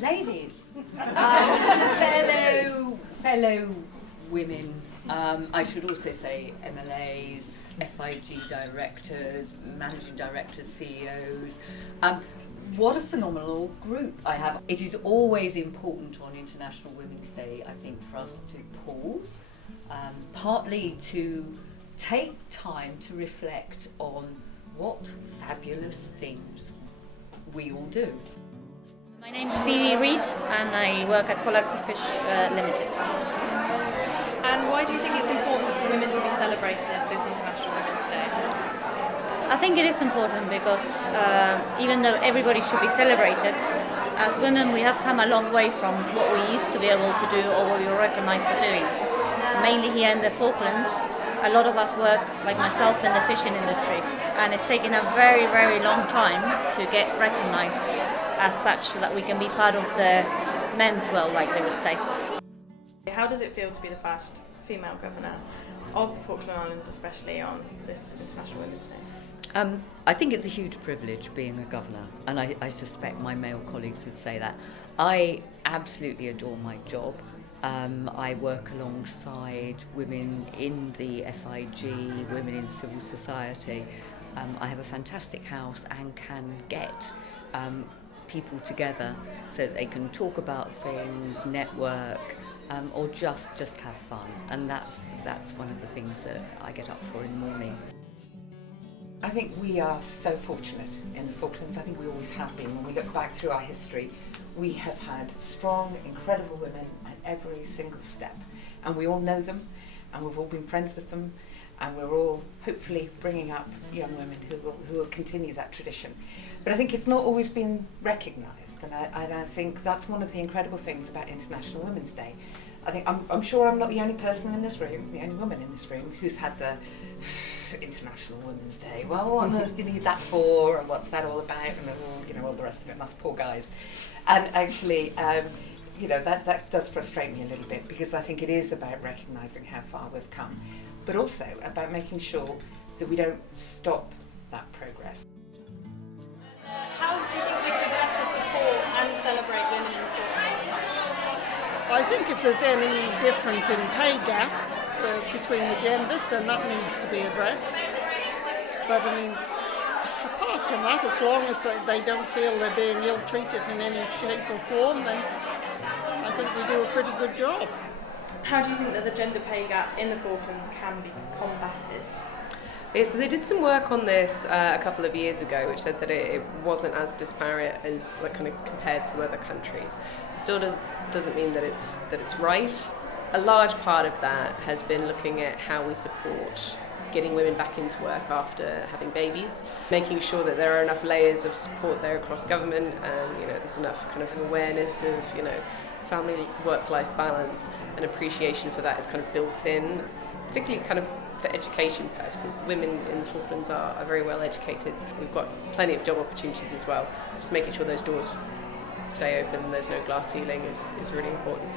Ladies, fellow women, I should also say MLAs, FIG directors, managing directors, CEOs. What a phenomenal group I have. It is always important on International Women's Day, I think, for us to pause, partly to take time to reflect on what fabulous things we all do. My name is FITV Reid and I work at Polar Sea Fish Limited. And why do you think it's important for women to be celebrated this International Women's Day? I think it is important because even though everybody should be celebrated, as women we have come a long way from what we used to be able to do or what we were recognised for doing. Mainly here in the Falklands, a lot of us work, like myself, in the fishing industry, and it's taken a very, very long time to get recognised as such so that we can be part of the men's world, like they would say. How does it feel to be the first female governor of the Falkland Islands, especially on this International Women's Day? I think it's a huge privilege being a governor, and I suspect my male colleagues would say that. I absolutely adore my job. I work alongside women in the FIG, women in civil society. I have a fantastic house and can get people together so that they can talk about things, network, or just have fun. And that's one of the things that I get up for in the morning. I think we are so fortunate in the Falklands. I think we always have been. When we look back through our history, we have had strong, incredible women at every single step. And we all know them, and we've all been friends with them, and we're all hopefully bringing up young women who will continue that tradition. But I think it's not always been recognised, and I think that's one of the incredible things about International Women's Day. I think I'm sure I'm not the only person in this room, the only woman in this room, who's had the International Women's Day. Well, what on earth do you need that for, and what's that all about, and all the rest of it, and us poor guys. And actually, that does frustrate me a little bit, because I think it is about recognising how far we've come, but also about making sure that we don't stop that progress. How do you think we could better support and celebrate women in the Falkland Islands? I think if there's any difference in pay gap between the genders, then that needs to be addressed. But I mean, apart from that, as long as they don't feel they're being ill-treated in any shape or form, then I think we do a pretty good job. How do you think that the gender pay gap in the Falklands can be combated? Yeah, so they did some work on this a couple of years ago, which said that it wasn't as disparate as kind of compared to other countries. It still doesn't mean that it's right. A large part of that has been looking at how we support getting women back into work after having babies, making sure that there are enough layers of support there across government, and there's enough kind of awareness of family work-life balance, and appreciation for that is kind of built in, particularly kind of for education purposes. Women in the Falklands are very well educated. We've got plenty of job opportunities as well. Just making sure those doors stay open, there's no glass ceiling is really important.